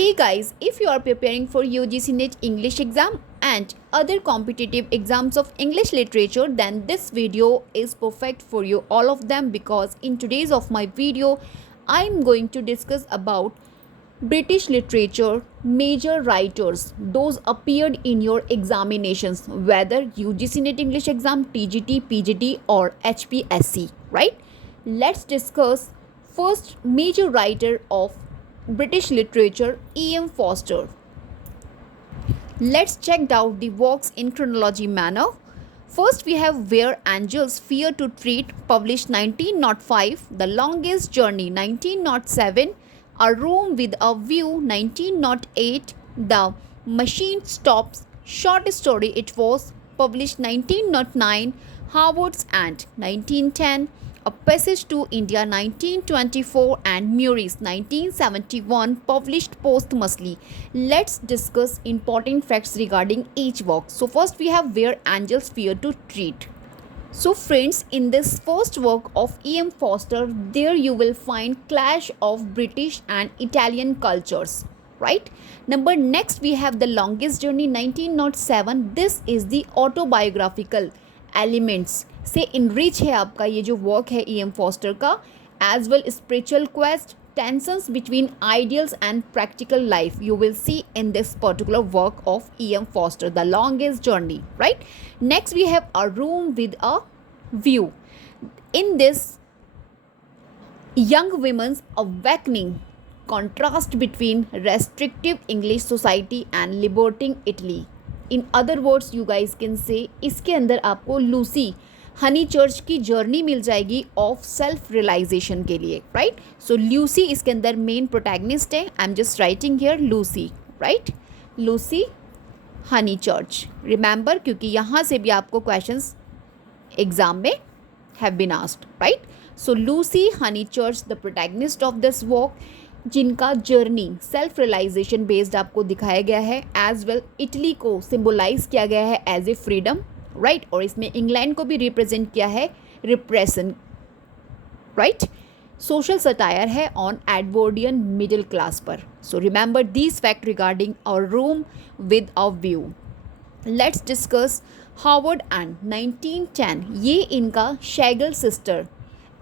Hey guys, if you are preparing for UGC NET English exam and other competitive exams of English literature, then this video is perfect for you all of them, because in today's of my video I am going to discuss about British literature major writers, those appeared in your examinations, whether UGC NET English exam, TGT, PGT or HPSC, right? Let's discuss first major writer of British literature, E.M. Forster. Let's check out the works in chronology manner. First, we have Where Angels Fear to Treat, published 1905, The Longest Journey 1907, A Room with a View 1908, The Machine Stops, short story it was, published 1909, Howard's Ant 1910, A Passage to India 1924 and Murray's 1971, published posthumously. Let's discuss important facts regarding each work. So first we have Where Angels Fear to Treat. So friends, in this first work of E.M. Forster, there you will find clash of British and Italian cultures, right? Next we have The Longest Journey 1907. This is the autobiographical elements से enrich है आपका ये जो work है E.M. Forster का, as well spiritual quest, tensions between ideals and practical life you will see in this particular work of E.M. Forster, The Longest Journey, right? Next we have A Room with a View. In this, young women's awakening, contrast between restrictive English society and liberating Italy. In other words, you guys can say इसके अंदर आपको Lucy Honey church की journey मिल जाएगी of self realisation के लिए, right? So Lucy इसके अंदर मेन प्रोटैगनिस्ट है. I am just writing here Lucy, right? Lucy Honeychurch, remember, क्योंकि यहाँ से भी आपको क्वेश्चंस एग्जाम में have been asked, right? So Lucy Honeychurch the protagonist of this work, जिनका जर्नी सेल्फ रियलाइजेशन बेस्ड आपको दिखाया गया है, एज वेल इटली को सिम्बोलाइज किया गया है एज ए फ्रीडम, राइट? और इसमें इंग्लैंड को भी रिप्रेजेंट किया है रिप्रेशन, राइट? सोशल सटायर है ऑन एडवर्डियन मिडिल क्लास पर. So remember these fact regarding our room with a view. Let's discuss Howard end 1910. ये इनका Schlegel sister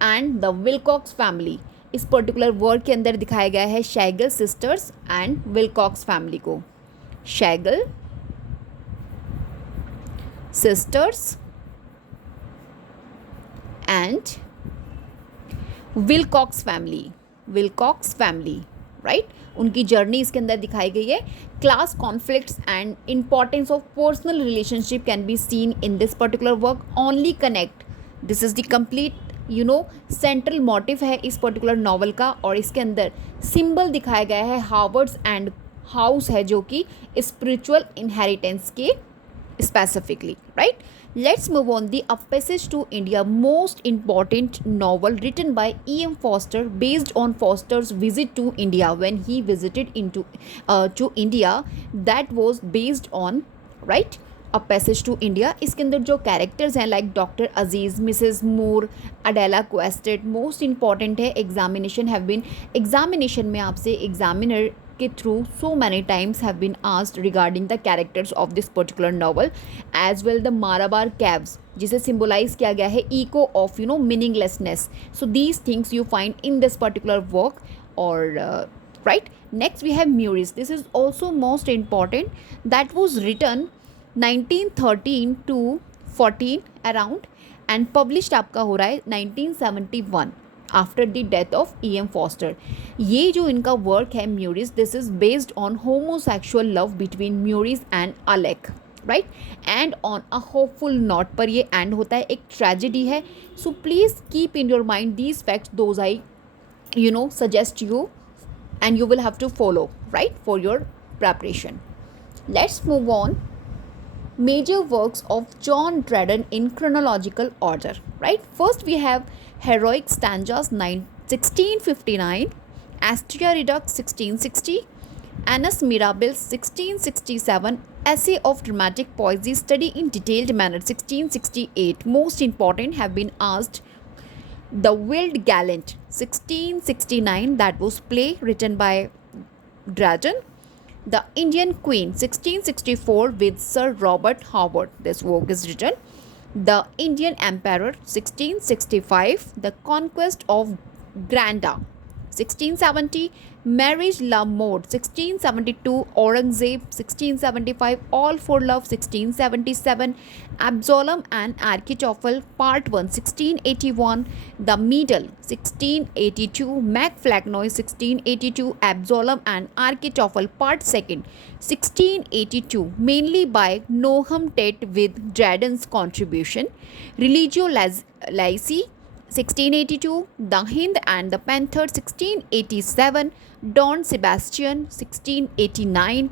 and the Wilcox family, इस पर्टिकुलर वर्क के अंदर दिखाया गया है Schlegel sisters and Wilcox family को. Schlegel sisters and Wilcox family, right? उनकी जर्नी इसके अंदर दिखाई गई है. Class conflicts and importance of personal relationship can be seen in this particular work. Only connect, this is the complete central motive है इस particular novel का. और इसके अंदर सिंबल दिखाया गया है हार्वर्ड्स एंड हाउस है, जो कि स्पिरिचुअल इनहेरिटेंस के specifically, right? Let's move on. The A Passage to India, most important novel written by E.M. Forster, based on Forster's visit to India when he visited to India. That was based on, right? A Passage to India. इसके अंदर जो characters हैं like doctor अजीज़, Mrs मूर, अडेला क्वेस्टेड, most important है. Examination में आपसे examiner के through so many times have been asked regarding the characters of this particular novel, as well the Malabar caves, जिसे symbolize किया गया है echo of meaninglessness. So these things you find in this particular work, or right? Next we have Murray's. This is also most important. That was written 1913 to 14 around and published आपका हो रहा है 1971 after the death of E.M. Forster. ये जो इनका work है Maurice, this is based on homosexual love between Maurice and Alec, right? And on a hopeful note पर ये एंड होता है, एक ट्रेजेडी है. So please keep in your mind these facts, those I suggest you and you will have to follow, right, for your preparation. Let's move on. Major works of John Dryden in chronological order, right? First we have Heroic Stanzas 1659, Astraea Redux 1660, Annus Mirabilis 1667, Essay of Dramatic Poesy Study in Detailed Manner 1668. Most important have been asked. The Wild Gallant 1669, that was play written by Dryden. The Indian Queen 1664 with Sir Robert Howard. This work is written. The Indian Emperor 1665. The Conquest of Granda 1670. Marriage L'Amour 1672. Aurangzeb 1675. All for Love 1677. Absalom and Achitophel Part 1 1681. The Middle 1682. Mac Flagnoy 1682. Absalom and Achitophel Part 2 1682, mainly by Noam Tate with Dryden's contribution. Religio Laici 1682, The Hind and the Panther 1687, Don Sebastian 1689,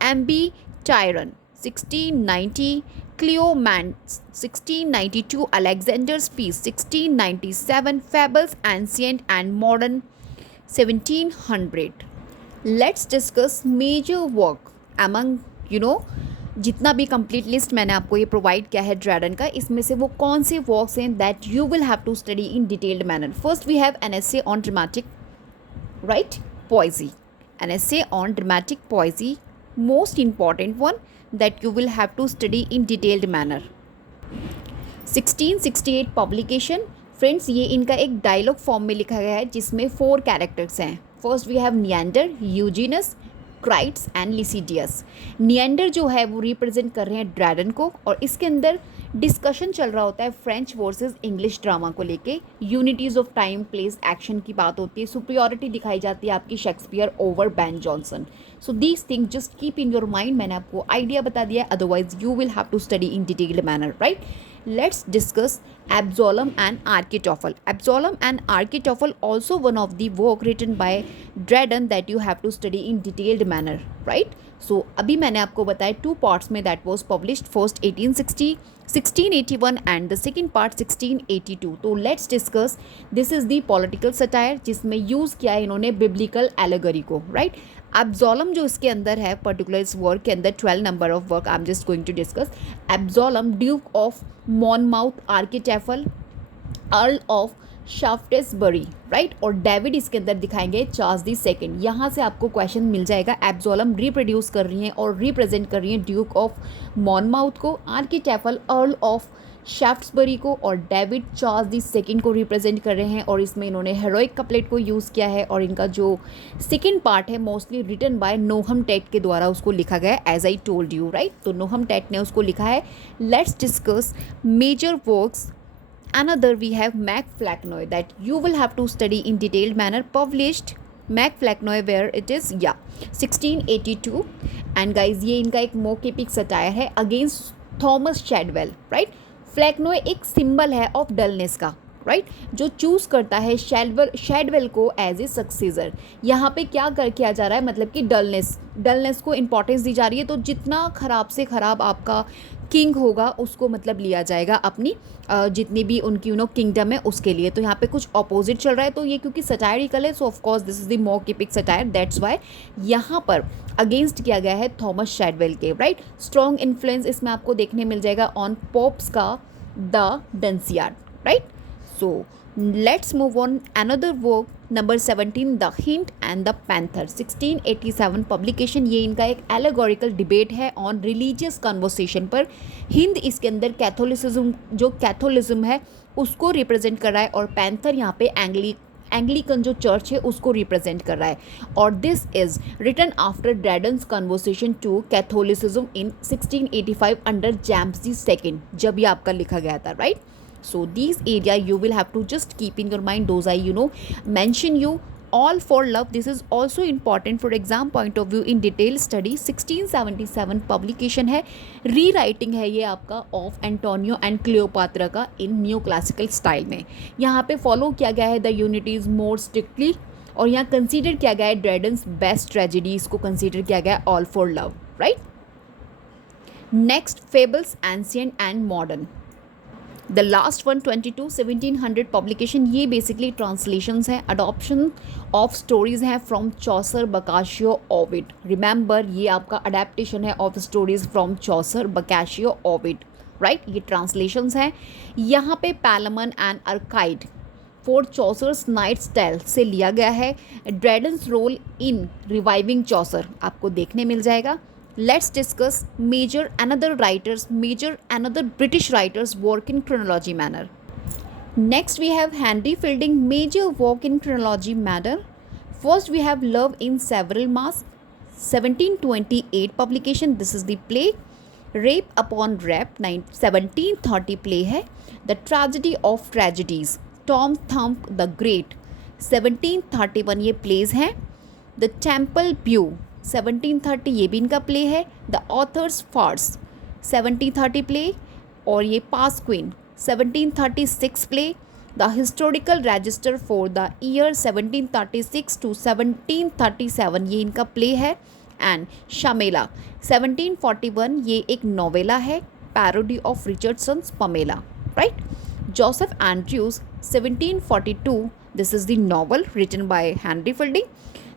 Ambi Tyron 1690, Cleomans 1692, Alexander's Feast 1697, Fables Ancient and Modern 1700. Let's discuss major work among जितना भी complete list मैंने आपको ये provide किया है ड्रैडन का, इसमें से वो कौन से वर्क्स हैं that you will have to study in detailed manner. First we have an essay on dramatic right poesy. An essay on dramatic poesy, most important one that you will have to study in detailed manner. 1668 publication. Friends, ये इनका एक dialogue form में लिखा गया है जिसमें 4 characters हैं. First we have Neander, Eugenius, Crites and Lisideius. Neander जो है वो रिप्रेजेंट कर रहे हैं ड्रैडन को, और इसके अंदर डिस्कशन चल रहा होता है फ्रेंच वर्सेस इंग्लिश ड्रामा को लेके. Unities of time place action की बात होती है. सुपीरियॉरिटी दिखाई जाती है आपकी Shakespeare over Ben Jonson. So these thing just keep in your mind. मैंने आपको आइडिया बता दिया, otherwise you will have to study in detailed manner, right. Let's discuss Absalom and Achitophel. Absalom and Achitophel also one of the work written by Dryden that you have to study in detailed manner, right? So अभी मैंने आपको बताया 2 parts में that was published. First 1860, 1681 and the second part 1682. तो let's discuss. This is the political satire जिसमें use किया है इन्होंने biblical allegory को, right? एब्जॉलम जो इसके अंदर है पर्टिकुलर इस वर्क के अंदर 12 number of work I am just going to discuss. Absalom duke of Monmouth, Achitophel, earl of Shaftesbury, right. और डेविड इसके अंदर दिखाएंगे चार्ल्स दी सेकेंड. यहाँ से आपको क्वेश्चन मिल जाएगा. एब्जॉलम रिप्रोड्यूस कर रही हैं और रिप्रेजेंट कर रही हैं ड्यूक ऑफ मॉनमाउथ को, आर्किटेफल अर्ल ऑफ शाफ्ट्सबरी को, और डेविड चार्ल्स दी सेकेंड को रिप्रेजेंट कर रहे हैं. और इसमें इन्होंने हेरोइक कपलेट को यूज़ किया है, और इनका जो सेकेंड पार्ट है mostly written by Nahum Tate के द्वारा उसको लिखा गया है, as I told you, right. तो नोहम टेट ने उसको लिखा है. Let's discuss major works. Another we have Mac Flagnoy that you will have to study in detailed manner, published Mac Flagnoy where it is 1682. and guys ये इनका एक मोकेपिक satire है against Thomas शैडवेल, right. फ्लैगनॉय एक symbol है of dullness का, right, जो choose करता है शैडवेल को एज ए सक्सेसर. यहाँ पे क्या किया जा रहा है, मतलब कि डलनेस को इंपॉर्टेंस दी जा रही है. तो जितना ख़राब से ख़राब आपका किंग होगा उसको मतलब लिया जाएगा अपनी जितनी भी उनकी किंगडम है उसके लिए. तो यहाँ पे कुछ अपोजिट चल रहा है. तो ये क्योंकि सटायरिकल है, so of course this is the mock epic satire, that's why यहाँ पर अगेंस्ट किया गया है थॉमस शैडवेल के, राइट. स्ट्रॉन्ग इन्फ्लुएंस इसमें आपको देखने मिल जाएगा ऑन पोप्स का the Dunciad, right. So let's move on. Another work number 17, The Hind and the Panther, 1687 publication. ये इनका एक allegorical debate है on religious conversation पर. हिंद इसके अंदर कैथोलिज्म है उसको रिप्रेजेंट कर रहा है, और पैंथर यहाँ पे एंग्लिकन जो चर्च है उसको रिप्रेजेंट कर रहा है. और this is written after Dryden's conversation to Catholicism in 1685 under James the second, जब ये आपका लिखा गया था, right. So these area you will have to just keep in your mind. Those I mention you. All for Love, this is also important for exam point of view in detail study. 1677 publication है. Rewriting है ये आपका of Antonio and Cleopatra का इन new classical style में. यहाँ पे follow किया गया है द यूनिटीज़ मोर स्ट्रिक्टली, और यहाँ कंसीडर किया गया है ड्रैडन्स बेस्ट ट्रेजेडी, इसको कंसीडर किया गया है all for love, right. Next fables ancient and modern. The last one 1700 publication. ये बेसिकली ट्रांसलेशंस हैं, अडॉप्शन ऑफ स्टोरीज़ हैं from Chaucer, Boccaccio, Ovid. Remember ये आपका अडेप्टेशन है of stories from Chaucer, Boccaccio, Ovid, right. ये translations हैं. यहाँ पे Palamon and Arcite for Chaucer's Knight's Tale से लिया गया है। Dryden's role in reviving Chaucer आपको देखने मिल जाएगा। Let's discuss major another British writers work in chronology manner. Next, we have Henry Fielding major work in chronology manner. First, we have Love in Several Masks, 1728 publication. This is the play. Rape Upon Rape, 1730 play है. The Tragedy of Tragedies, Tom Thumb the Great, 1731 ये plays हैं. The Temple Pew, 1730 ये भी इनका play है. The Author's Farce, 1730 play. और ये Pasquin, 1736 play. The Historical Register for the year 1736 to 1737 ये इनका play है. एंड शमेला 1741 ये एक नोवेला है, parody of Richardson's Pamela, right. Joseph Andrews 1742, this is the novel written by Henry Fielding.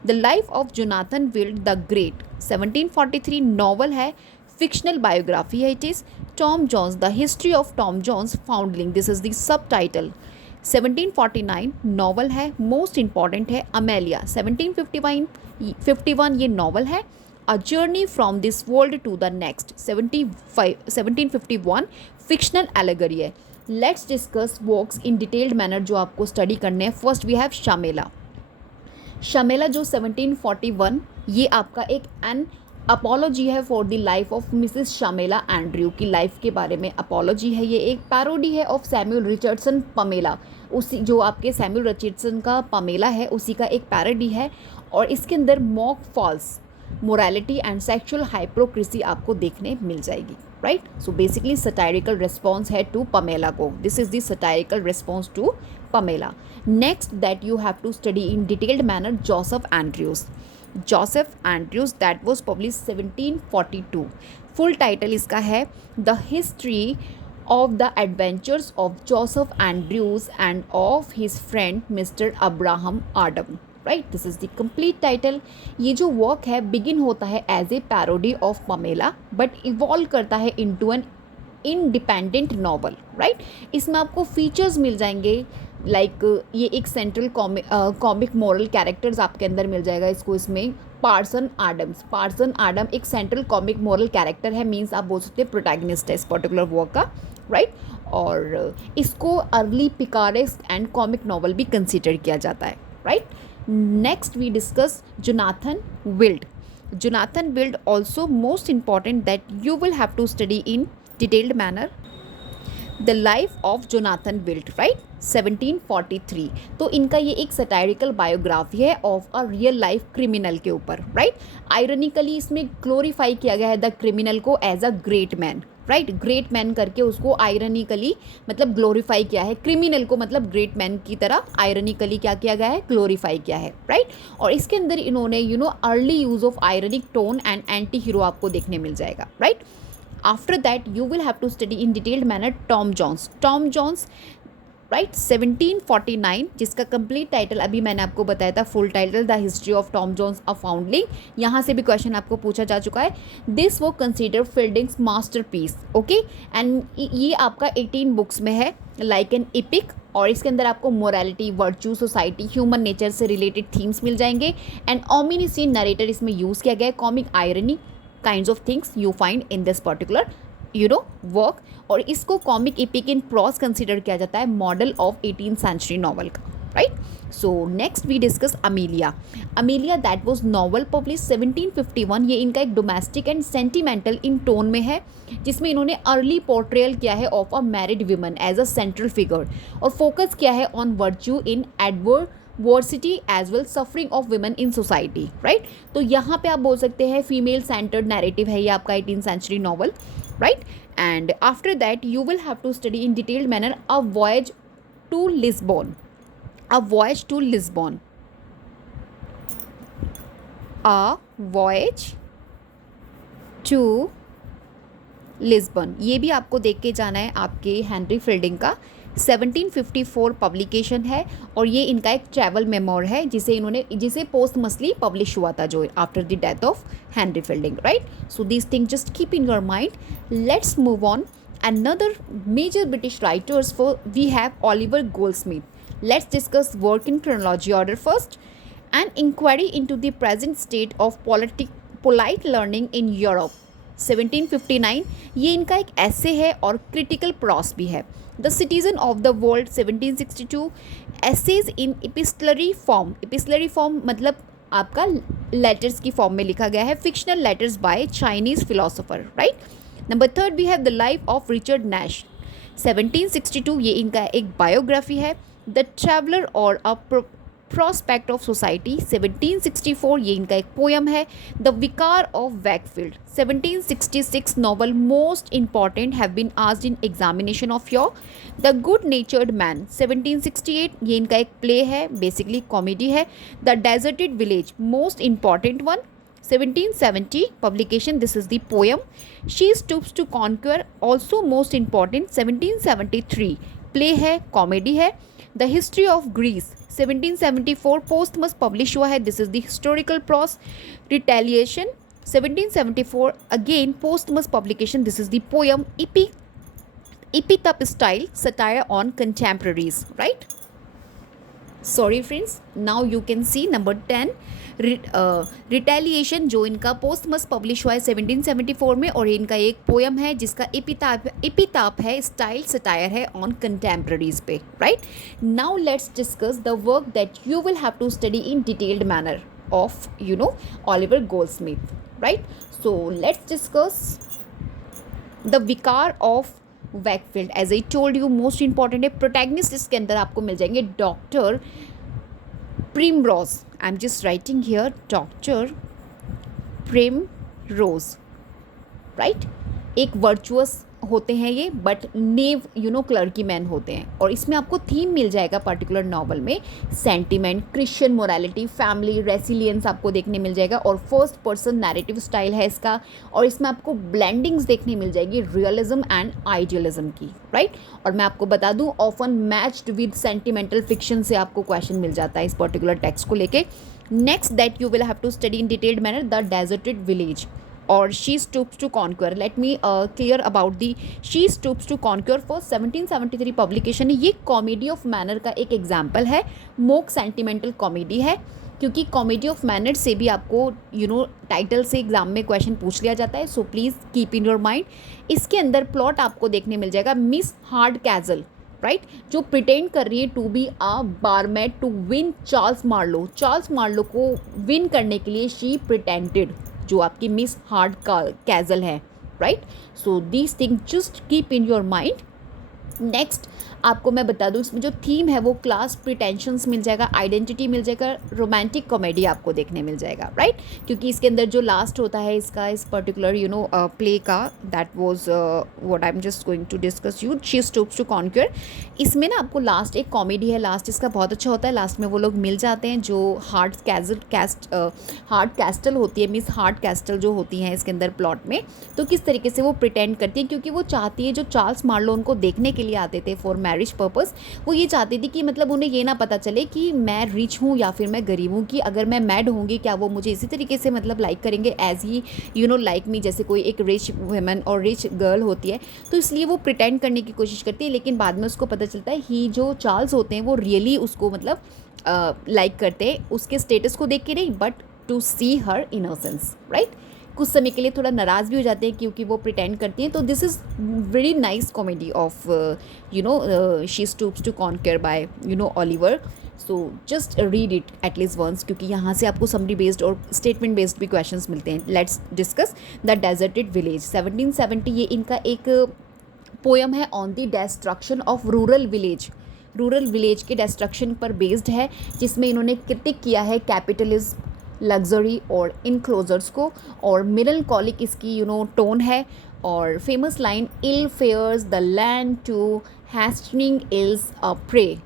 The life of Jonathan Wild the great 1743 novel है, fictional biography है it is. Tom Jones the history of Tom Jones foundling, this is the subtitle. 1749 novel है, most important है. Amelia 1751 ये novel है. A journey from this world to the next 1751 fictional allegory है. Let's discuss works in detailed manner जो आपको study करने हैं. First we have Shamela. Shamela जो 1741 ये आपका एक एन अपोलॉजी है for the life of Mrs Shamela Andrew की लाइफ के बारे में अपोलॉजी है. ये एक पैरोडी है ऑफ सैमुअल रिचर्डसन पमेला, उसी जो आपके सैमुअल रिचर्डसन का पमेला है उसी का एक पैरोडी है. और इसके अंदर mock false morality and sexual hypocrisy आपको देखने मिल जाएगी, right. So basically satirical response है टू पमेला को. This is the satirical response to Pamela. Next that you have to study in detailed manner Joseph Andrews. Joseph Andrews that was publish 1742. Full title इसका है the history of the adventures of Joseph Andrews and of his friend mister Abraham Adam, right. This is the complete title. ये जो work है begin होता है as a parody of Pamela but evolve करता है into an independent novel, right. इसमें आपको features मिल जाएंगे लाइक ये एक सेंट्रल कॉमिक मॉरल कैरेक्टर्स आपके अंदर मिल जाएगा इसको. इसमें पार्सन आडम एक सेंट्रल कॉमिक मॉरल कैरेक्टर है, मीन्स आप बोल सकते हैं प्रोटैगनिस्ट है इस पर्टिकुलर वर्क का, राइट. और इसको early picaresque and comic novel भी कंसिडर किया जाता है, right. Next we discuss Jonathan Wild. Jonathan Wild also most important that you will have to study in detailed manner. The life of Jonathan Wild, right, 1743. तो इनका ये एक satirical biography है of a real life criminal के ऊपर, right. Ironically इसमें glorify किया गया है द क्रिमिनल को as a great man, right. Great man करके उसको आयरनिकली मतलब ग्लोरीफाई किया है, क्रिमिनल को मतलब ग्रेट मैन की तरह आयरनिकली क्या किया गया है, ग्लोरीफाई किया है, राइट. और इसके अंदर इन्होंने early use of ironic tone and anti hero आपको देखने मिल जाएगा, right. After that you will have to study in detailed manner Tom Jones, right, 1749 जिसका कंप्लीट टाइटल अभी मैंने आपको बताया था, full title the history of Tom Jones a foundling. यहाँ से भी क्वेश्चन आपको पूछा जा चुका है. दिस वो consider fieldings masterpiece, okay. And ये आपका 18 बुक्स में है लाइक एन इपिक. और इसके अंदर आपको morality, virtue, society, human nature से रिलेटेड थीम्स मिल जाएंगे. एंड ओमिनिसीन नरेटर इसमें यूज़ किया गया है. Comic irony kinds of things you find in this particular work. और इसको comic epic in prose consider किया जाता है, model of 18th century novel का, right. So next we discuss Amelia. That was novel publish 1751. ये इनका एक domestic and sentimental in tone में है जिसमें इन्होंने अर्ली पोर्ट्रेयल किया है of a married woman as a central figure और फोकस किया है on virtue in adversity as well suffering of women in society, right. तो यहाँ पे आप बोल सकते हैं फीमेल सेंटर्ड नैरेटिव है ये आपका 18th century novel, right. And after that you will have to study in detailed manner a voyage to Lisbon. A voyage to Lisbon. ये भी आपको देख के जाना है आपके हेनरी फील्डिंग का. 1754 पब्लिकेशन है और ये इनका एक ट्रैवल मेमोर है जिसे पोस्टमसली पब्लिश हुआ था जो after the death of Henry Fielding, right. So this thing just keep in your mind. Let's move on. Another major British writers for we have Oliver Goldsmith. Let's discuss work in chronology order first. An inquiry into the present state of polite learning in Europe 1759, ये इनका एक ऐसे है और critical prose भी है. The citizen of the world 1762, essays in epistolary form मतलब आपका लेटर्स की फॉर्म में लिखा गया है, fictional letters by Chinese philosopher, right. Number third we have the life of Richard Nash 1762, ये इनका एक बायोग्राफी है. द ट्रैवलर और अ प्रोस्पेक्ट ऑफ सोसाइटी 1764, ये इनका एक पोयम है. The vicar of Wakefield 1766 novel most important have been asked in examination of your. The good natured man 1768, ये इनका एक प्ले है, बेसिकली कॉमेडी है. The deserted village most important one 1770 publication, this is the poem. She stoops to conquer also most important 1773 play है, comedy है. The history of Greece 1774 posthumous publish हुआ है, this is the historical prose. Retaliation 1774 again posthumous publication, this is the poem. Epitaph style satire on contemporaries, right. Sorry friends, now you can see number 10 retaliation, जो इनका पोस्टमस publish हुआ है 1774 में, और इनका एक पोयम है जिसका एपिताप है, स्टाइल सटायर है ऑन कंटेम्प्रेरीज पे, right. Now let's discuss the work that you will have to study in detailed manner of Oliver Goldsmith, right. So let's discuss the vicar of Wakefield. As I told you most important है. Protagonist इसके अंदर आपको मिल जाएंगे doctor Primrose, I am just writing here doctor Primrose, right. एक virtuous होते हैं ये, बट नेव क्लर्की मैन होते हैं. और इसमें आपको थीम मिल जाएगा पर्टिकुलर नॉवल में, sentiment, Christian morality, family, resilience आपको देखने मिल जाएगा. और फर्स्ट पर्सन नैरेटिव स्टाइल है इसका. और इसमें आपको ब्लेंडिंग्स देखने मिल जाएगी रियलिज्म एंड आइडियलिज्म की, राइट. और मैं आपको बता दूं often matched with sentimental fiction से आपको क्वेश्चन मिल जाता है इस पर्टिकुलर टेक्स्ट को लेके. Next that you will have to study in detailed manner the deserted village और She Stoops to Conquer. Let me clear about the She Stoops to Conquer for 1773 publication. ये comedy of manner का एक example है, mock sentimental comedy है, क्योंकि comedy of manner से भी आपको टाइटल से एग्जाम में क्वेश्चन पूछ लिया जाता है. So please keep in your mind. इसके अंदर प्लॉट आपको देखने मिल जाएगा मिस हार्ड कैजल, राइट, जो प्रिटेंड कर रही है to be a barmaid to win Charles Marlow. Charles Marlow को विन करने के लिए शी प्रिटेंडेड, जो आपकी मिस हार्ड कैजल है, right. So these thing just keep in your mind. Next आपको मैं बता दूं, इसमें जो थीम है वो क्लास प्रिटेंशंस मिल जाएगा, आइडेंटिटी मिल जाएगा, रोमांटिक कॉमेडी आपको देखने मिल जाएगा, राइट. क्योंकि इसके अंदर जो लास्ट होता है इसका, इस पर्टिकुलर प्ले का, that was what I am just going to discuss you, she stoops to conquer. इसमें ना आपको लास्ट एक कॉमेडी है, लास्ट इसका बहुत अच्छा होता है. लास्ट में वो लोग मिल जाते हैं जो हार्ड कैस्टल होती है, मिस हार्ड कैस्टल जो होती हैं इसके अंदर प्लॉट में. तो किस तरीके से वो प्रिटेंड करती है, क्योंकि वो चाहती है, जो चार्ल्स मार्लो उनको देखने के लिए आते थे फॉर मैरिज पर्पस, वो ये चाहती थी कि मतलब उन्हें ये ना पता चले कि मैं रिच हूँ या फिर मैं गरीब हूँ, कि अगर मैं मैड होंगी क्या वो मुझे इसी तरीके से मतलब लाइक करेंगे एज ही लाइक मी, जैसे कोई एक रिच वुमेन और रिच गर्ल होती है. तो इसलिए वो प्रिटेंड करने की कोशिश करती है, लेकिन बाद में उसको पता चलता है ही जो चार्ल्स होते हैं वो रियली उसको मतलब लाइक करते हैं, उसके स्टेटस को देख के नहीं, but to see her innocence, right. कुछ समय के लिए थोड़ा नाराज़ भी हो जाते हैं क्योंकि वो प्रिटेंड करती हैं. तो this is very nice comedy of she stoops to conquer by Oliver. So just read it at least once, क्योंकि यहाँ से आपको समरी बेस्ड और स्टेटमेंट बेस्ड भी क्वेश्चंस मिलते हैं. Let's discuss the deserted village 1770. ये इनका एक पोयम है on the destruction of rural village के डिस्ट्रक्शन पर बेस्ड है, जिसमें इन्होंने क्रिटिक किया है कैपिटलिज्म, लग्जरी और इनक्लोजर्स को. और मिलनकॉलिक इसकी टोन है. और famous line, ill fares the land to hastening ills a prey,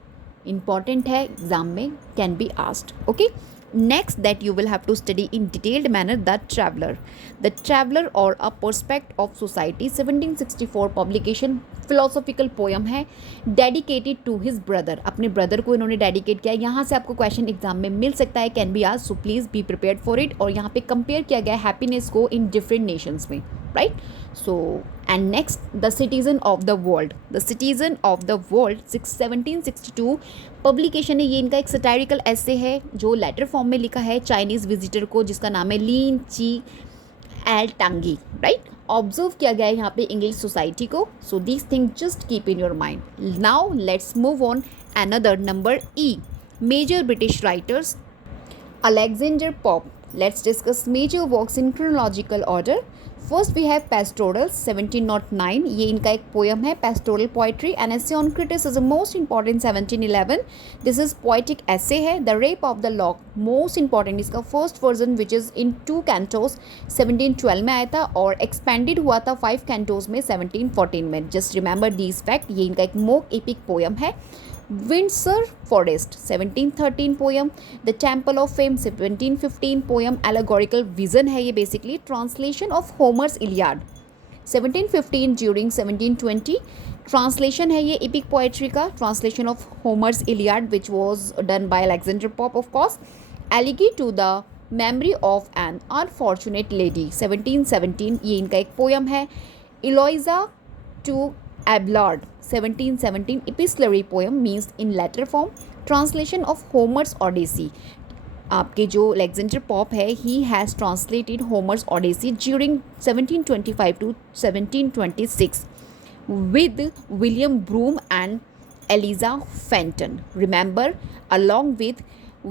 important है, एग्जाम में can be asked. Okay. Next that you will have to study in detailed manner the traveller और a prospect of society 1764 publication, philosophical poem है, dedicated to his brother. अपने brother को इन्होंने dedicate किया. यहाँ से आपको क्वेश्चन एग्जाम में मिल सकता है, can be asked, so please be prepared for it. और यहाँ पे कंपेयर किया गया है हैप्पीनेस को इन डिफरेंट नेशंस में, right? So and next, the citizen of the world, the citizen of the world 1762 publication है। ये इनका एक सटायरिकल ऐसे है जो लेटर फॉर्म में लिखा है चाइनीज़ विजिटर को, जिसका नाम है लीन ची एल टांगी, राइट? ऑब्जर्व किया गया है यहाँ पे इंग्लिश सोसाइटी को। So this thing just keep in your mind. Now let's move on another number E, major British writers. Alexander Pope. Let's discuss major works in chronological order. First we have Pastorals 1709. ये इनका एक poem है, Pastoral Poetry, an essay on criticism, most important 1711. This is poetic essay है. The Rape of the Lock, most important, इसका first version which is in 2 cantos 1712 में आया था और expanded हुआ था 5 cantos में 1714 में. Just remember these fact. ये इनका एक mock epic पोयम है. Windsor Forest 1713 poem, the temple of fame 1715 poem, allegorical vision है ये basically, translation of Homer's Iliad 1715 during 1720, translation है ये एपिक पोएट्री का, translation of Homer's Iliad which was done by Alexander Pope of course, elegy to the memory of an unfortunate lady 1717 ये इनका एक poem है, Eloisa to Abelard 1717 epistolary poem means in letter form, translation of Homer's Odyssey. आपके जो Alexander Pope है he has translated Homer's Odyssey during 1725 to 1726 with William Broome and Eliza Fenton. Remember, along with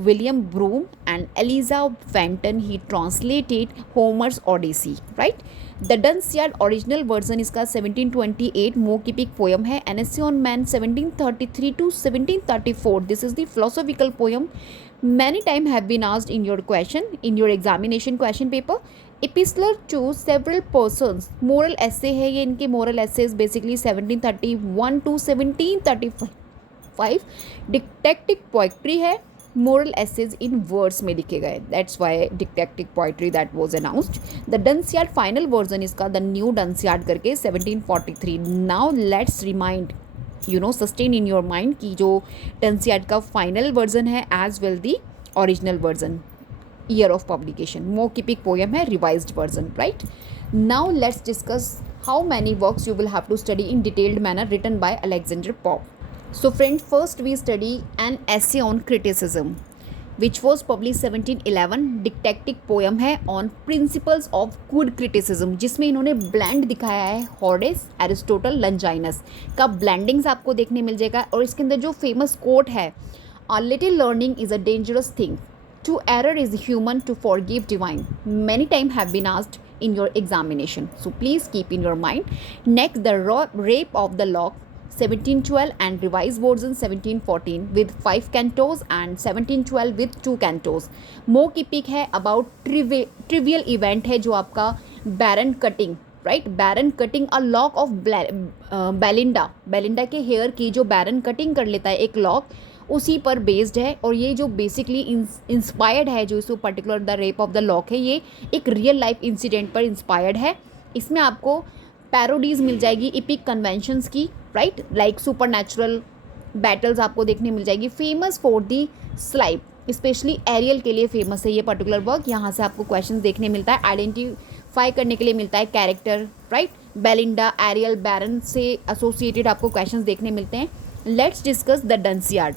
William Broome and Eliza Fenton, he translated Homer's Odyssey, right? The Dunciad original version इसका 1728 mock epic poem है, an essay on man 1733 to 1734. This is the philosophical poem. Many time have been asked in your question, in your examination question paper. Epistles to several persons, moral essay है ये इनके, moral essays basically 1731 to 1735. Detective poetry है, moral essays in words में लिखे गए, that's why detective poetry that was announced. The Dunciad final version इसका the new Dunciad करके 1743. Now let's remind, sustain in your mind कि जो Dunciad का final version है as well the original version, year of publication, mock epic poem है, revised version, right? Now let's discuss how many works you will have to study in detailed manner written by Alexander Pope. So friend, first we study an essay on criticism which was published 1711. Detective poem है on principles of good criticism, जिसमें इन्होंने bland दिखाया है Horace, Aristotle, लंजाइनस का ब्लैंडिंग्स आपको देखने मिल जाएगा. और इसके अंदर जो फेमस कोट है, a little learning is a dangerous thing, to error is human, to forgive divine, many times have been asked in your examination, so please keep in your mind. Next, the rape of the lock 1712 and revised version 1714 with 5 cantos and 1712 with 2 cantos. Mock epic है, about trivial event है जो आपका baron cutting, right? Baron cutting a lock of Belinda के hair की जो बैरन cutting कर लेता है एक लॉक, उसी पर बेस्ड है. और ये जो बेसिकली इंस्पायर्ड है, जो इसको particular the rape of the lock है, ये एक रियल लाइफ इंसिडेंट पर इंस्पायर्ड है. इसमें आपको पैरोडीज़ मिल जाएगी एपिक कन्वेंशंस की, right? Like supernatural battles आपको देखने मिल जाएगी. फेमस फॉर दी स्लाइप, स्पेशली एरियल के लिए फेमस है ये पर्टिकुलर वर्क. यहाँ से आपको क्वेश्चन देखने मिलता है, आइडेंटिफाई करने के लिए मिलता है character, right? Belinda, Ariel, baron से एसोसिएटेड आपको क्वेश्चन देखने मिलते हैं. Let's discuss the Dunciad.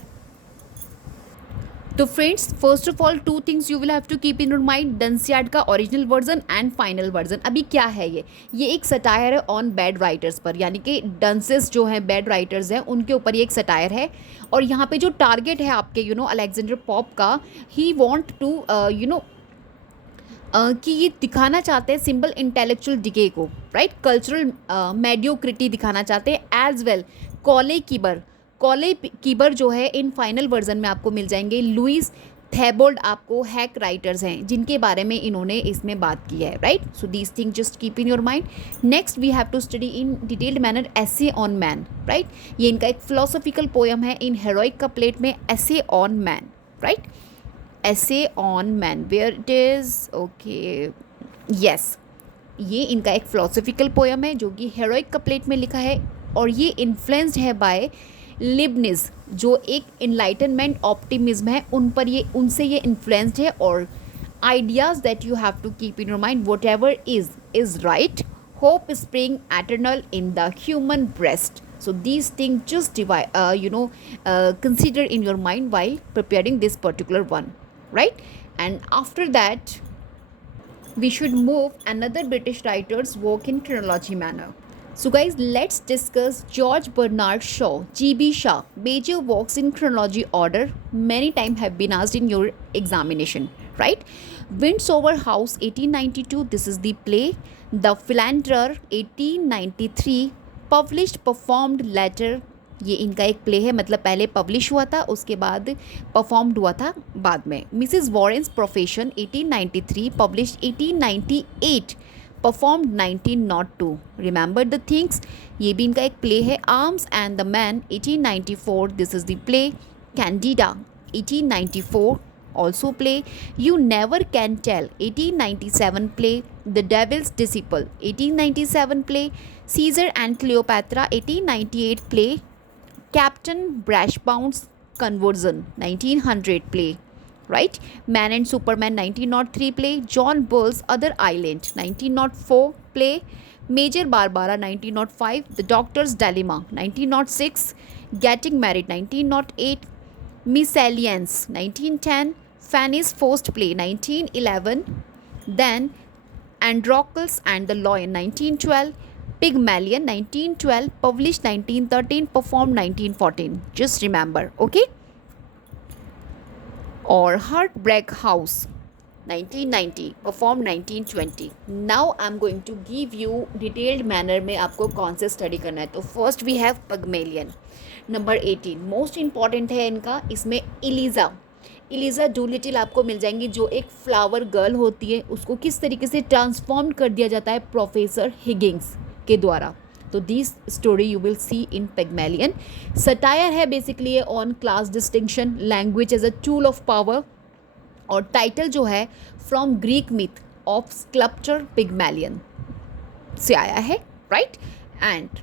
तो friends, first of all 2 things you will have to keep in your mind, Dunciad का original version and final version. अभी क्या है ये एक सटायर है ऑन बैड राइटर्स पर, यानी कि डंसेस जो हैं, बैड राइटर्स हैं, उनके ऊपर ये एक सटायर है. और यहाँ पे जो टारगेट है आपके अलेक्जेंडर पॉप का, ही वॉन्ट टू कि ये दिखाना चाहते हैं सिंपल इंटेलेक्चुअल डिके को, राइट? कल्चरल मेडियोक्रिटी दिखाना चाहते हैं, एज वेल कॉले कीबर जो है इन फाइनल वर्जन में आपको मिल जाएंगे. लुइस थेबोल्ड आपको हैक राइटर्स हैं जिनके बारे में इन्होंने इसमें बात की है, right? So these thing just keep in your mind. Next we have to study in detailed manner essay on man, right? ये इनका एक फिलोसॉफिकल पोयम है इन हेरोइक कपलेट में, essay on man, right? Essay on man, where it is, okay, yes, ये इनका एक philosophical poem है जो कि हेरोइक कपलेट में लिखा है. और ये इन्फ्लुएंस्ड है बाय लिबनिज, जो एक इनलाइटनमेंट ऑप्टिमिज्म है, उनसे ये इन्फ्लुएंस्ड है. और ideas that you have to keep in your mind, whatever is right, hope spring eternal in the human breast. So these things just consider in your mind while preparing this particular one, right? And after that, we should move another British writer's work in chronology manner. So guys, let's discuss George Bernard Shaw, GB Shaw. Major works in chronology order many times have been asked in your examination, right? Windsor House 1892, this is the play. The Philanderer 1893, published performed later, ये इनका एक play है, मतलब पहले publish हुआ था उसके बाद परफॉर्म्ड हुआ था बाद में. Mrs Warren's profession 1893, publish 1898, performed 1902. Remember the things, ये भी इनका एक प्ले है. Arms and the man 1894, this is the play. Candida 1894, also play. You Never Can Tell 1897 play. The Devil's Disciple 1897 play. Caesar and Cleopatra 1898 play. Captain Brashbound's Conversion 1900 play, right? Man and Superman 1903 play. John Bull's Other Island 1904 play. Major Barbara 1905. The Doctor's Dilemma 1906. Getting Married 1908. Miscellaneous 1910. Fanny's First Play 1911. Then Androcles and the Lion 1912. Pygmalion 1912, published 1913, performed 1914. Just remember, okay? Or Heartbreak House 1990, performed 1920. Now I'm going to give you detailed manner में आपको कौन से study करना है. तो first we have Pygmalion. Number 18 most important है इनका. इसमें इलिज़ा डूलिटिल आपको मिल जाएंगी, जो एक फ्लावर गर्ल होती है, उसको किस तरीके से ट्रांसफॉर्म कर दिया जाता है प्रोफेसर हिगिंस के द्वारा. तो this story you will see in Pygmalion. Satire है basically on class distinction, language as a tool of power. और टाइटल जो है from Greek myth of sculpture Pygmalion से आया है, right? And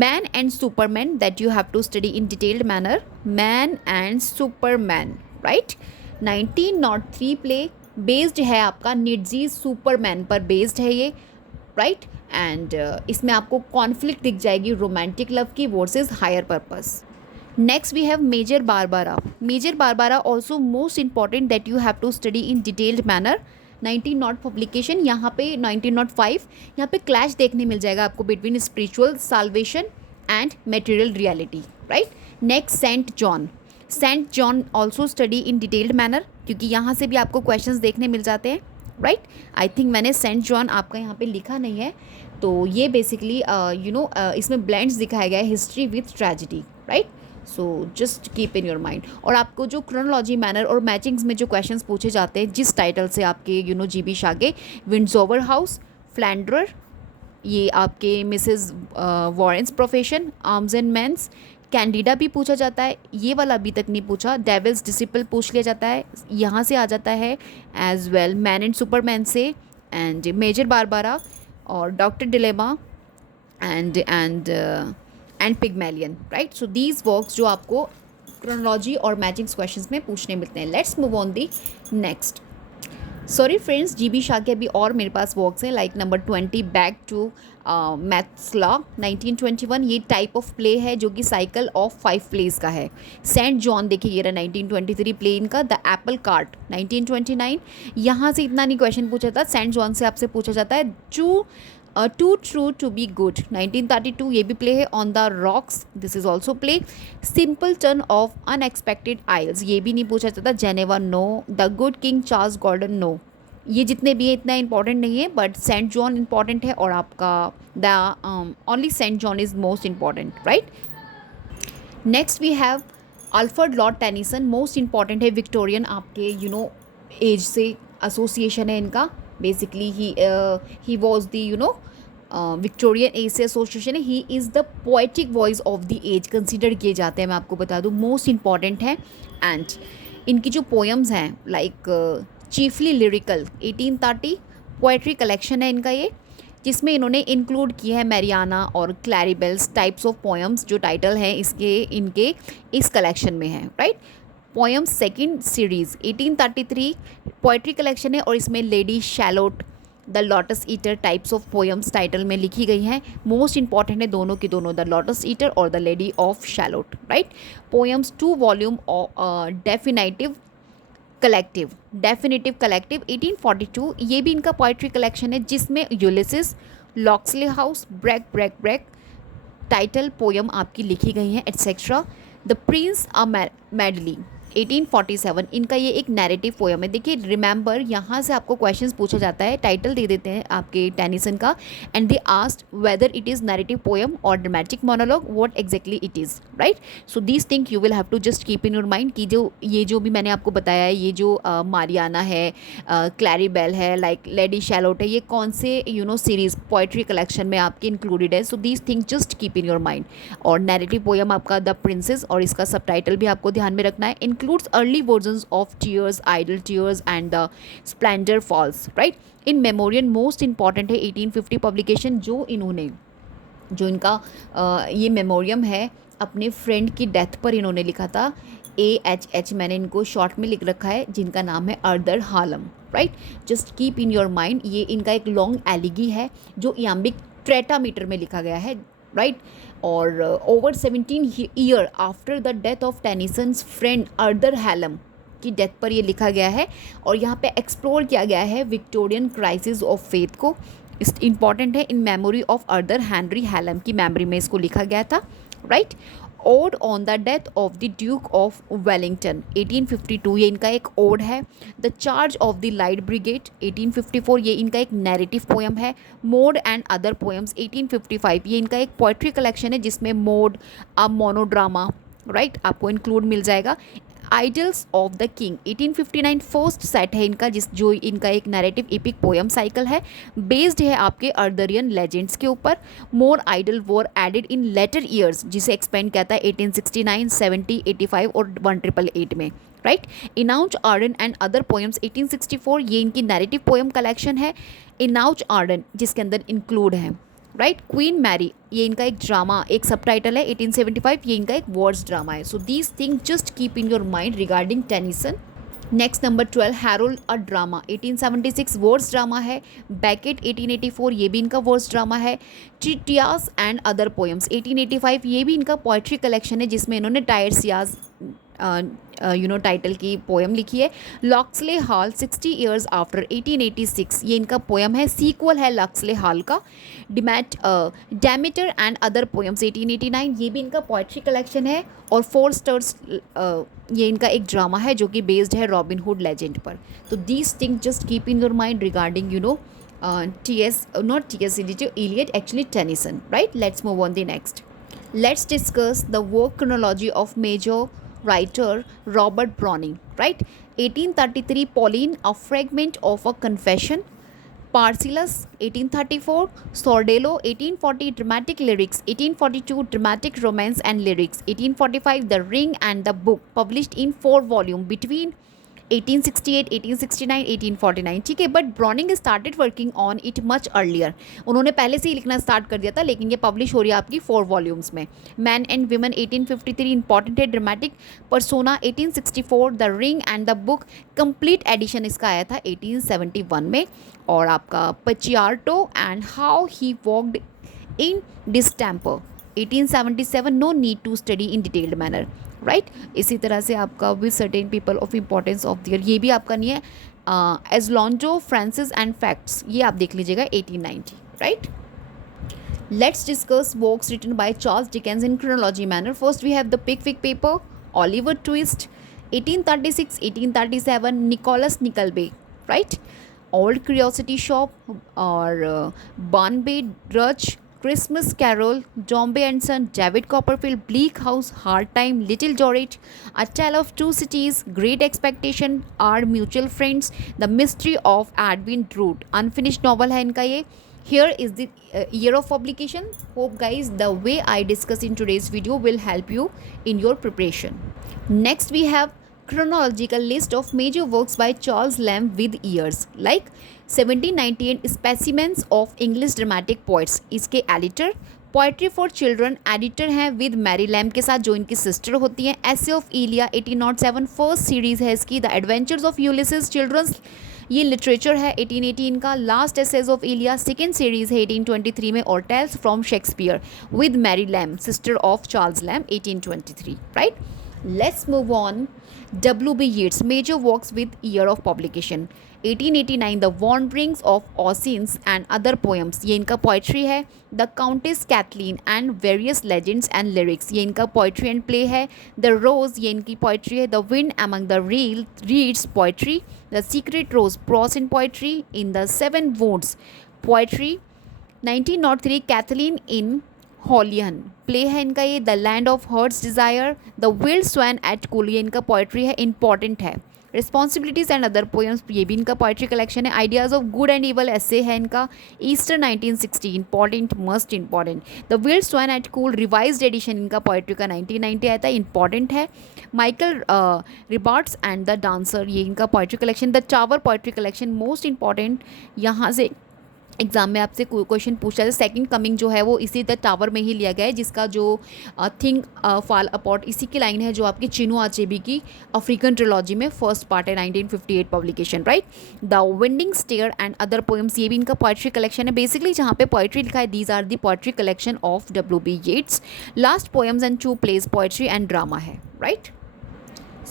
Man and Superman that you have to study in detailed manner. Man and Superman, right? 1903 play based है आपका निड्जी Superman पर based है ये, राइट? एंड इसमें आपको कॉन्फ्लिक्ट दिख जाएगी रोमांटिक लव की versus higher purpose. Next we have Major Barbara. Major Barbara also most important that you have to study in detailed manner. 1900 publication. यहाँ पे 1905 यहाँ पे क्लैश देखने मिल जाएगा आपको between spiritual salvation and material reality, right? Next Saint John. Saint John also study in detailed manner, क्योंकि यहाँ से भी आपको क्वेश्चंस देखने मिल जाते हैं, राइट? आई थिंक मैंने सेंट जॉन आपका यहाँ पे लिखा नहीं है. तो ये बेसिकली इसमें ब्लेंड्स दिखाया गया है history with tragedy, right? So just keep in your mind. और आपको जो क्रोनोलॉजी मैनर और मैचिंग्स में जो क्वेश्चंस पूछे जाते हैं जिस टाइटल से आपके GB शाह के, विंडसोवर हाउस, फ्लैंडरर, ये आपके Mrs Warren's profession, arms and men's, Candida भी पूछा जाता है, ये वाला अभी तक नहीं पूछा. डेविल्स डिसिपल पूछ लिया जाता है, यहाँ से आ जाता है as well. Man and superman से, एंड मेजर बारबारा और डॉक्टर डिलेमा एंड Pygmalion, राइट? सो दीज वर्क्स जो आपको क्रोनोलॉजी और मैचिंग्स क्वेश्चंस में पूछने मिलते हैं. Let's move on the next. Sorry friends, GB Shaw के अभी और मेरे पास वर्क्स हैं, like number 20 back to maths law 1921. ये टाइप ऑफ प्ले है जो कि साइकिल ऑफ 5 प्लेज का है. सेंट जॉन देखिए ये रहा 1923 प्ले इनका. The Apple cart 1929. यहाँ से इतना नहीं क्वेश्चन पूछा था, सेंट जॉन से आपसे पूछा जाता है. Too true to be good 1932, ये भी प्ले है. On the rocks, this is also play. Simpleton of unexpected isles, ये भी नहीं पूछा जाता. Geneva no. The good king Charles Gordon no. ये जितने भी हैं इतना इंपॉर्टेंट नहीं है, बट सेंट जॉन इंपॉर्टेंट है और आपका the only Saint John is most important, right? Next we have Alfred Lord Tennyson. Most important है, विक्टोरियन आपके एज से एसोसिएशन है इनका. Basically he was the Victorian age से एसोसिएशन है. He is the poetic voice of the age consider किए जाते हैं, मैं आपको बता दूँ. मोस्ट इंपॉर्टेंट है. एंड इनकी जो पोएम्स हैं like chiefly lyrical 1830 poetry collection है इनका ये, जिसमें इन्होंने इंक्लूड किया है मैरियाना और क्लैरिबेल्स टाइप्स ऑफ पोएम्स. जो टाइटल हैं इनके इस कलेक्शन में है, right? Poems second series 1833 poetry collection है और इसमें lady shallot, the lotus eater types of poems title में लिखी गई हैं। मोस्ट इंपॉर्टेंट है दोनों की दोनों, द लॉटस ईटर और the lady of Shalott, right. Poems 2 volume definitive collective, 1842, ये भी इनका पोइट्री कलेक्शन है जिसमें Ulysses, Locksley house, break break break title poem आपकी लिखी गई हैं etcetera. The prince a medley 1847, इनका ये एक नैरेटिव पोयम है। देखिए रिमेंबर, यहाँ से आपको क्वेश्चंस पूछा जाता है, टाइटल दे देते हैं आपके टेनिसन का, and they asked whether it is narrative poem और dramatic monologue, what exactly it is, right. So this thing you will have to just keep in your mind कि जो भी मैंने आपको बताया है, ये जो मारियाना है, क्लैरीबेल है, लाइक लेडी शैलोट है, ये कौन से सीरीज़ पोइट्री कलेक्शन में आपके इंक्लूडेड है। सो this thing just keep in your mind. और नैरेटिव पोयम आपका द प्रिंसेस, और इसका सबटाइटल भी आपको ध्यान में रखना है, includes early versions of Tears, Idle Tears and the Splendor Falls, right? In Memoriam most important है 1850 publication, जो इनका ये मेमोरियम है अपने फ्रेंड की डेथ पर इन्होंने लिखा था। AHH मैंने इनको शॉर्ट में लिख रखा है, जिनका नाम है Arthur Hallam, right. Just keep in your mind, ये इनका एक लॉन्ग एलिगी है जो इयाम्बिक ट्रेटामीटर में लिखा गया है, राइट। और over 17 year after the death of Tennyson's friend Arthur Hallam की डेथ पर ये लिखा गया है। और यहाँ पे एक्सप्लोर किया गया है विक्टोरियन क्राइसिस ऑफ फेथ को। इंपॉर्टेंट है, in memory of Arthur Henry Hallam की मेमोरी में इसको लिखा गया था, right. Ode on the death of the duke of Wellington 1852, ये इनका एक ओड है। The charge of the light brigade 1854, ये इनका एक नैरेटिव पोएम है। मोड एंड अदर पोएम्स 1855, ये इनका एक पोइट्री कलेक्शन है जिसमें मोड, अ मोनोड्रामा, राइट, आपको इंक्लूड मिल जाएगा। Idylls of the king 1859 first set है इनका, जो इनका एक नैरेटिव एपिक पोएम साइकिल है, बेस्ड है आपके अर्दरियन लेजेंड्स के ऊपर। More idyll were added in later years, जिसे एक्सपेंड किया था 1869, 70, 85 और 1888 में, right. Enoch Arden and other poems 1864, ये इनकी नैरेटिव पोएम कलेक्शन है। इनाउच आर्डन जिसके अंदर इंक्लूड है, राइट। क्वीन मैरी, ये इनका एक ड्रामा, एक सबटाइटल है 1875, ये इनका एक वर्ड्स ड्रामा है। सो these thing just keep in your mind regarding Tennyson. Next number 12 Harold a drama 1876, words drama है। बैकेट 1884, ये भी इनका वर्ड्स ड्रामा है। ट्रिटियास एंड अदर पोएम्स 1885, ये भी इनका पोइट्री कलेक्शन है जिसमें इन्होंने टायर्सियाज टाइटल की पोएम लिखी है। लॉक्सले हॉल 60 ईयर्स आफ्टर 1886, ये इनका पोएम है, सीक्वल है लॉक्सले हॉल का। डैमेटर एंड अदर पोएम्स 1889, ये भी इनका पोइट्री कलेक्शन है। और फोर स्टार्स, ये इनका एक ड्रामा है जो कि बेस्ड है रॉबिन हुड लेजेंड पर। तो these thing just keep in your mind regarding Eliot, actually Tennyson, right? Let's move on the next. Let's discuss the work chronology of major writer Robert Browning, right? 1833, Pauline, a fragment of a confession. Paracelsus 1834, Sordello 1840, dramatic lyrics 1842, dramatic romance and lyrics 1845, The Ring and the Book, published in 4 volumes between 1868, 1869, 1849, ठीक है। But browning started working on it much earlier, उन्होंने पहले से ही लिखना start कर दिया था, लेकिन ये पब्लिश हो रही है आपकी 4 वॉल्यूम्स में। मैन एंड वीमेन 1853 इंपॉर्टेंट है। Dramatic persona 1864, the ring and the book complete edition इसका आया था 1871 में। और आपका Pacchiarotto and how he worked in distemper 1877, no need to study in detailed manner, right. इसी तरह से आपका with certain people of importance of the year, ये भी आपका नहीं है। एज़लोंजो, फ्रांसिस एंड फैक्ट्स, ये आप देख लीजिएगा 1890, right. Let's discuss works written by Charles Dickens in chronology manner. First we have the Pickwick paper, Oliver Twist 1836, 1837, Nicholas Nickleby, right. Old curiosity shop और Barnaby ड्रच, Christmas Carol, Dombey and Son, David Copperfield, Bleak House, Hard Time, Little Dorrit, A Tale of Two Cities, Great Expectation, Our Mutual Friends, The Mystery of Edwin Drood, unfinished novel है इनका ये। Here is the year of publication. Hope guys the way I discuss in today's video will help you in your preparation. Next we have chronological list of major works by Charles Lamb with years, like 1798 Specimens of English Dramatic Poets, इसके editor. Poetry for children editor हैं with Mary lamb के साथ, जो इनकी sister होती हैं। Essay of Elia 1807 first series है इसकी। The adventures of Ulysses children's ये लिटरेचर है 1818 का। Last essays of Elia second series है 1823 में, और tales from Shakespeare with Mary Lamb sister of Charles Lamb 1823, right. Let's move on. W.B. Yeats major works with year of publication 1889 The Wanderings of Ossians and Other Poems, ये इनका poetry है। The Countess Kathleen and various legends and lyrics, ये इनका poetry and play है। The rose, ये इनकी poetry है। The wind among the reeds, poetry. The secret rose, prose in poetry. In the seven woods, poetry. 1903 Kathleen ni Houlihan, play है इनका ये। The land of heart's desire. The wild swans at Coole, ये इनका poetry है, important है। Responsibilities and other poems, ये भी इनका पोइट्री कलेक्शन है। Ideas of good and evil, ऐसे है इनका। Easter 1960, important, must important. The wild swans at Coole, revised edition इनका पोइट्री का 1990 आया था, इंपॉर्टेंट है। Michael Robartes and the dancer, ये इनका poetry collection. The tower poetry collection, most important, यहाँ से एग्जाम में आपसे क्वेश्चन पूछा है। सेकंड कमिंग जो है वो इसी द टावर में ही लिया गया है, जिसका जो थिंग फॉल अपॉर्ट इसी की लाइन है, जो आपकी चिनो अचेबी की अफ्रीकन ट्रिलॉजी में फर्स्ट पार्ट है, 1958 publication, right. The winding stair and other poems, ये भी इनका पोइट्री कलेक्शन है। बेसिकली जहाँ पे पोइट्री लिखा है, these are the poetry collection of W.B. Yeats। Last poems and 2 plays, poetry and drama है, right.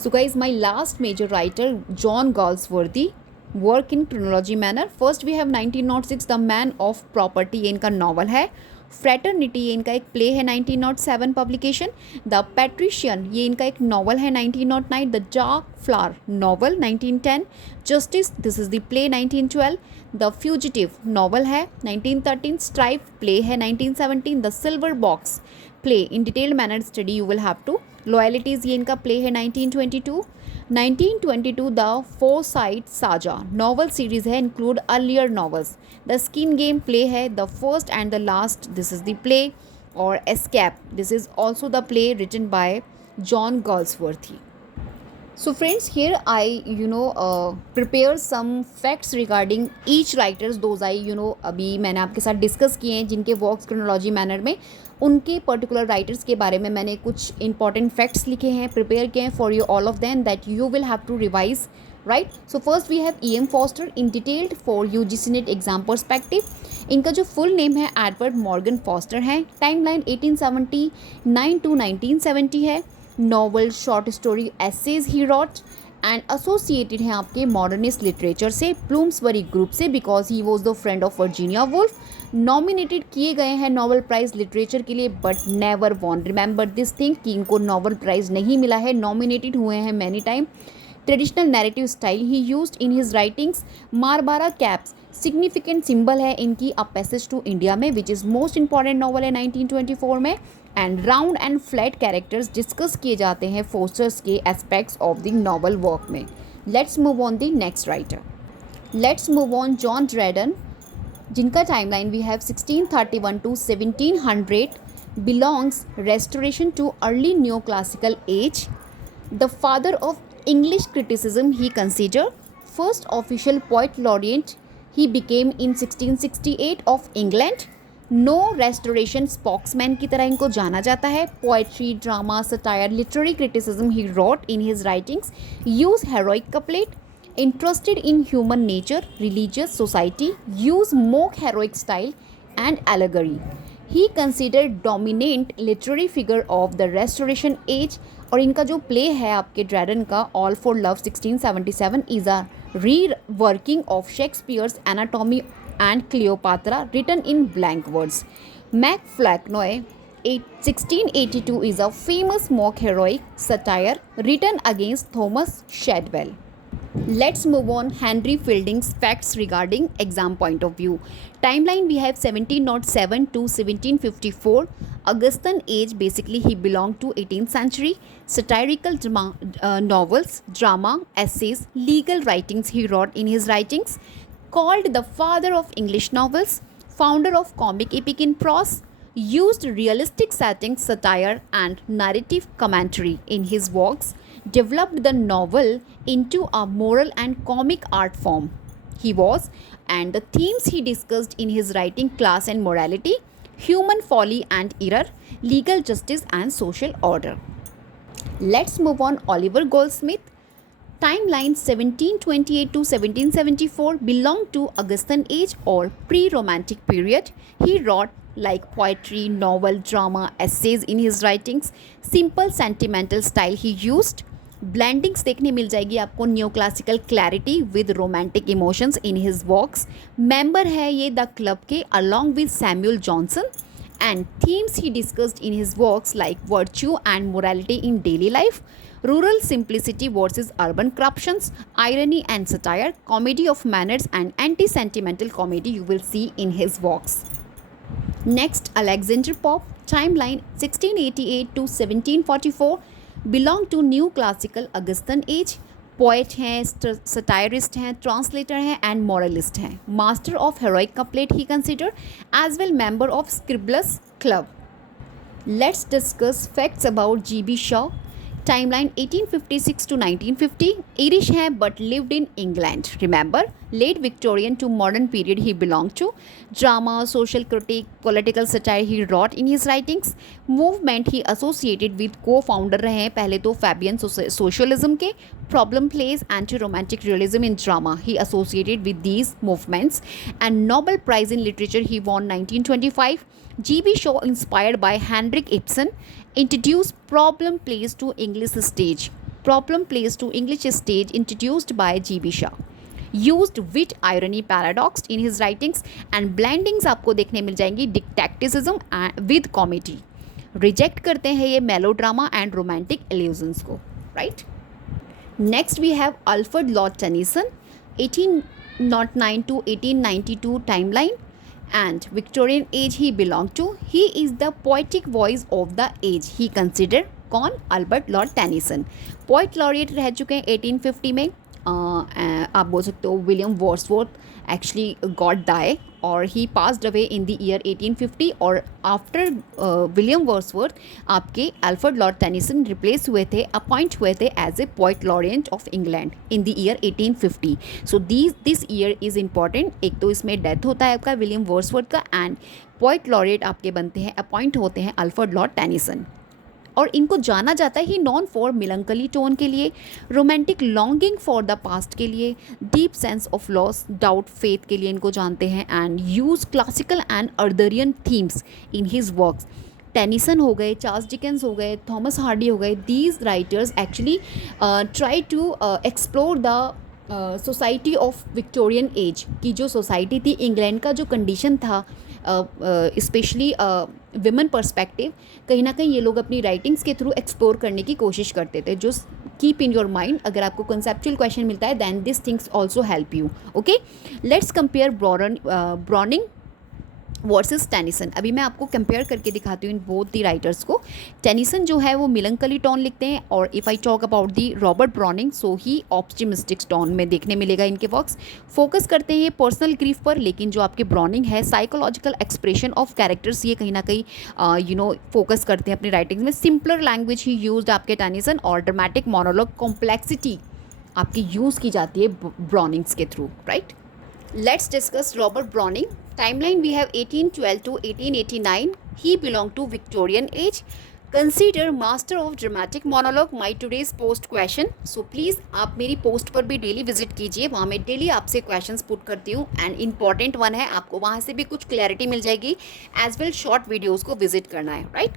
So guys, my last major writer John Galsworthy, work in chronology manner. First we have 1906 the man of property, ये इनका novel है। Fraternity, ये इनका एक play है, 1907 publication. The patrician, ये इनका एक नॉवल है, 1909। The dark flower, novel, 1910। Justice, this is the play, 1912। The fugitive, novel है, 1913। स्ट्राइफ, प्ले है, 1917। The silver box, play in detailed manner study you will have to. Loyalties, ये इनका play है, 1922। 1922 the Forsyte saga, novel series है, include earlier novels. The skin game, play है। The first and the last, this is the play. और escape, this is also the play written by John Galsworthy. So friends, here I prepare some facts regarding each writers, those I अभी मैंने आपके साथ discuss किए हैं, जिनके works chronology manner में, उनके पर्टिकुलर राइटर्स के बारे में मैंने कुछ इंपॉर्टेंट फैक्ट्स लिखे हैं, प्रिपेयर किए हैं for you all of them that you will have to revise, right. So first we have E.M. Forster, in detailed for UGC NET exam perspective. इनका जो फुल नेम है एडवर्ड मॉर्गन फॉस्टर है। Timeline 1879 to 1970 है। Novel, short story, essays he wrote and associated हैं आपके modernist literature से, Bloomsbury group से, because he was the friend of Virginia Woolf. Nominated किए गए हैं नोबेल प्राइज़ लिटरेचर के लिए, but never won, remember this thing कि इनको नोबेल प्राइज़ नहीं मिला है, नॉमिनेटेड हुए हैं many time. Traditional narrative style he used in his writings. Marabar Caves, significant symbol है इनकी अ पैसेज टू इंडिया में, which is most important novel है 1924 में। And round and flat characters discuss किए जाते हैं फोस्टर्स के aspects of the novel work में। Let's move on the next writer. Let's move on John Dryden, जिनका timeline we have 1631 to 1700, belongs restoration too early new classical as. The father of English criticism he considered, first official poet laureate he became in 1668 of England। No restoration spokesman की तरह इनको जाना जाता है। Poetry, drama, satire, literary criticism he wrote in his writings, use heroic couplet, interested in human nature, religious society, use mock heroic style and allegory. He considered dominant literary figure of the restoration age. और इनका जो play है आपके Dryden का, all for love 1677, is a reworking of Shakespeare's Antony and Cleopatra written in blank words. Mac Flecknoe 1682 is a famous mock heroic satire written against Thomas Shadwell. Let's move on. Henry Fielding's facts regarding exam point of view. Timeline we have 1707 to 1754. Augustan age, basically he belonged to 18th century. Satirical novels, drama, essays, legal writings he wrote in his writings. Called the father of English novels, founder of comic epic in prose, used realistic setting, satire and narrative commentary in his works, developed the novel into a moral and comic art form. He was, and the themes he discussed in his writing, class and morality, human folly and error, legal justice and social order. Let's move on. Oliver Goldsmith, Timeline 1728 to 1774 belong to Augustan age or pre-romantic period. He wrote like poetry, novel, drama, essays in his writings. Simple sentimental style he used. ब्लैंडिंग्स देखने मिल जाएगी आपको new classical clarity with romantic emotions in his works. Member है ये the club के along with Samuel Johnson. And themes he discussed in his works like virtue and morality in daily life, rural simplicity versus urban corruptions, irony and satire, comedy of manners and anti-sentimental comedy you will see in his works. Next, Alexander Pope, timeline 1688 to 1744, belong to new classical Augustan age. Poet हैं, satirist हैं, translator हैं and moralist हैं. Master of heroic couplet he consider as well member of Scriblerus Club. Let's discuss facts about GB Shaw. Timeline 1856 to 1950. Irish है but lived in England. Remember, late Victorian to modern period he belonged to. Drama, social critique, political satire he wrote in his writings. Movement he associated with co-founder रहे हैं पहले तो Fabian socialism के. Problem plays, anti-romantic realism in drama he associated with these movements. And Nobel Prize in Literature he won 1925. GB Shaw, inspired by Henrik Ibsen, introduced problem plays to English stage. Problem plays to English stage introduced by GB Shaw. Used wit, irony, paradox in his writings and blendings आपको देखने मिल जाएंगी didacticism with comedy. Reject करते हैं ये melodrama and romantic illusions को, right? Next we have Alfred Lord Tennyson, 1809 to 1892 timeline. And Victorian age he belonged to. He is the poetic voice of the age. He considered कौन? Albert Lord Tennyson. Poet laureate रह चुके हैं 1850 में. आप बोल सकते हो William Wordsworth actually got die और he passed away in the year 1850. और आफ्टर विलियम वर्ड्सवर्थ आपके अल्फ्रेड लॉर्ड टेनिसन रिप्लेस हुए थे, अपॉइंट हुए थे as a poet laureate of England in the year 1850. So this year is important. एक तो इसमें डेथ होता है आपका विलियम वर्ड्सवर्थ का एंड पोइट लॉरिएट आपके बनते हैं, अपॉइंट होते हैं अल्फ्रेड लॉर्ड टेनिसन. और इनको जाना जाता है he known for melancholy tone के लिए, romantic longing for the past के लिए, deep sense of loss, doubt, faith के लिए इनको जानते हैं. And use classical and Arthurian themes in his works. Tennyson हो गए, चार्ल्स डिकेंस हो गए, थॉमस हार्डी हो गए. These writers actually try to explore the society of Victorian age की जो सोसाइटी थी, इंग्लैंड का जो कंडीशन था, स्पेशली विमेन पर्सपेक्टिव, कहीं ना कहीं ये लोग अपनी राइटिंग्स के थ्रू एक्सप्लोर करने की कोशिश करते थे. जो कीप इन योर माइंड, अगर आपको कंसेप्चुअल क्वेश्चन मिलता है then this things also help you. Okay, let's compare Browning versus Tennyson. अभी मैं आपको कंपेयर करके दिखाती हूँ इन बोथ दी राइटर्स को. टेनिसन जो है वो मिलंकली टोन लिखते हैं और if I talk about the Robert Browning so he optimistic tone में देखने मिलेगा इनके वर्क्स. फोकस करते हैं पर्सनल ग्रीफ पर, लेकिन जो आपके ब्रॉनिंग है साइकोलॉजिकल एक्सप्रेशन ऑफ कैरेक्टर्स ये कहीं ना कहीं फोकस करते हैं अपनी राइटिंग्स में. सिंपलर लैंग्वेज ही यूज्ड आपके टेनिसन और ड्रामेटिक मोनोलॉग कॉम्प्लेक्सिटी आपकी यूज़ की जाती है ब्रॉनिंग्स के through, right. Let's discuss Robert Browning. Timeline we have 1812 to 1889. He belonged to Victorian age. Consider master of dramatic monologue. My today's post question. So please आप मेरी post पर भी daily visit कीजिए, वहाँ मैं डेली आपसे क्वेश्चंस पुट करती हूँ एंड इंपॉर्टेंट वन है, आपको वहाँ से भी कुछ क्लैरिटी मिल जाएगी. एज वेल शॉर्ट वीडियोज़ को विजिट करना है, right.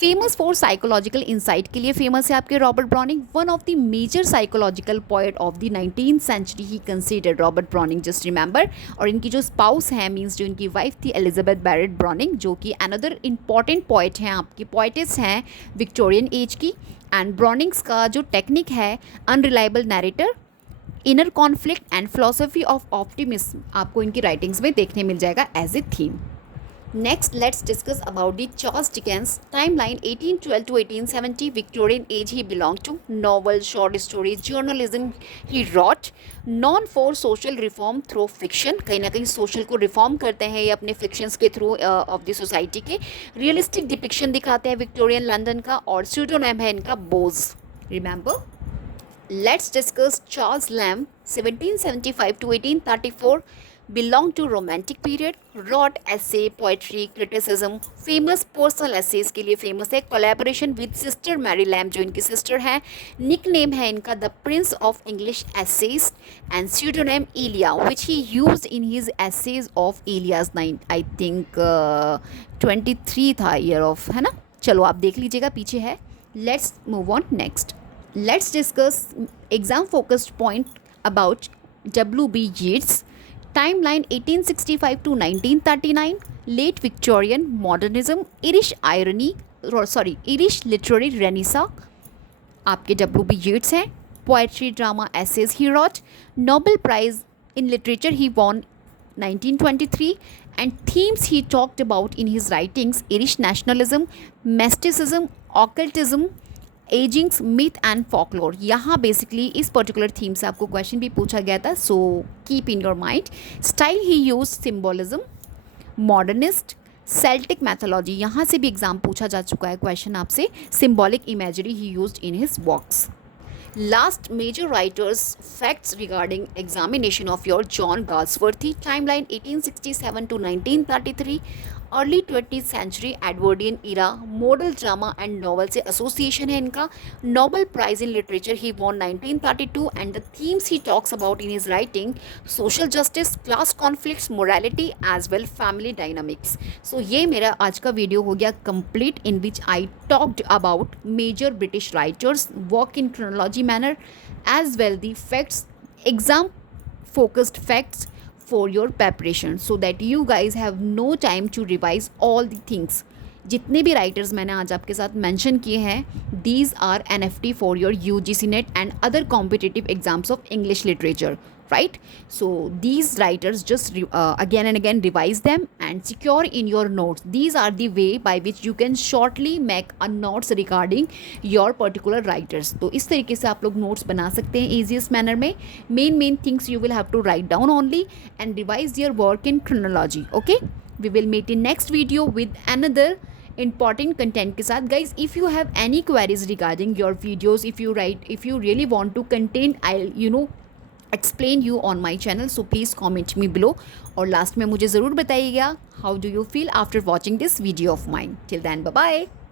Famous for psychological insight के लिए फेमस है आपके Robert Browning. One of the major psychological poet of the 19th century he considered Robert Browning, just remember. और इनकी जो स्पाउस हैं मीन्स जो इनकी वाइफ थी एलिजाबेथ बैरेट ब्रॉनिंग, जो कि अनदर इंपॉर्टेंट पोएट हैं आपकी, पोएटिस हैं विक्टोरियन एज की. एंड ब्रॉनिंग्स का जो टेक्निक है unreliable narrator, inner conflict and philosophy of optimism आपको इनकी राइटिंग्स में देखने मिल जाएगा as a theme. Next, let's discuss about the Charles Dickens. Timeline 1812 to 1870. Victorian age he belonged to. Novel, short stories, journalism he wrote. Known for social reform through fiction. कहीं ना कहीं social को reform करते हैं ये अपने fictions के through of the society के. Realistic depiction दिखाते हैं Victorian London का और pseudonym है इनका Bose. Remember? Let's discuss Charles Lamb. 1775 to 1834. belong to romantic period, wrote essay, poetry, criticism, famous personal essays के लिए famous है, collaboration with sister Mary Lamb जो इनकी sister है, nickname है इनका the Prince of English Essays and pseudonym Elia which he used in his essays of Elia's 9 I think 23 था year of, है ना. चलो आप देख लीजिएगा पीछे है. Let's move on next. Let's discuss exam focused point about W.B. Yeats. Timeline 1865 to 1939, late Victorian modernism, Irish irony, Irish literary renaissance. आपके W.B. Yeats हैं. Poetry, drama, essays he wrote. Nobel Prize in Literature he won 1923, and themes he talked about in his writings: Irish nationalism, mysticism, occultism, agings myth and folklore. यहाँ basically इस particular theme से आपको question भी पूछा गया था, so keep in your mind. Style he use symbolism, modernist, Celtic mythology. यहाँ से भी एग्जाम पूछा जा चुका है क्वेश्चन आपसे. Symbolic imagery he used in his works. Last major writers facts regarding examination of your John Galsworthy. Timeline 1867 to 1933, early 20th century Edwardian era, modal drama and novel से association है इनका. Nobel Prize in Literature he won 1932, and the themes he talks about in his writing: social justice, class conflicts, morality as well family dynamics. So ये मेरा आज का video हो गया complete, in which I talked about major British writers, work in chronology manner, as well the facts, exam focused facts for your preparation, so that you guys have no time to revise all the things. जितने भी writers मैंने आज आपके साथ mention किए हैं, these are NFT for your UGC NET and other competitive exams of English literature, right? So these writers just again and again revise them and secure in your notes. These are the way by which you can shortly make a notes regarding your particular writers. तो इस तरीके से आप लोग notes बना सकते हैं easiest manner में. main things you will have to write down only and revise your work in chronology. Okay, we will meet in next video with another important content के साथ. Guys, if you have any queries regarding your videos, if you really want to content, I'll explain you on my channel, so please comment me below. और last में मुझे ज़रूर बताइएगा how do you feel after watching this video of mine. Till then, bye bye.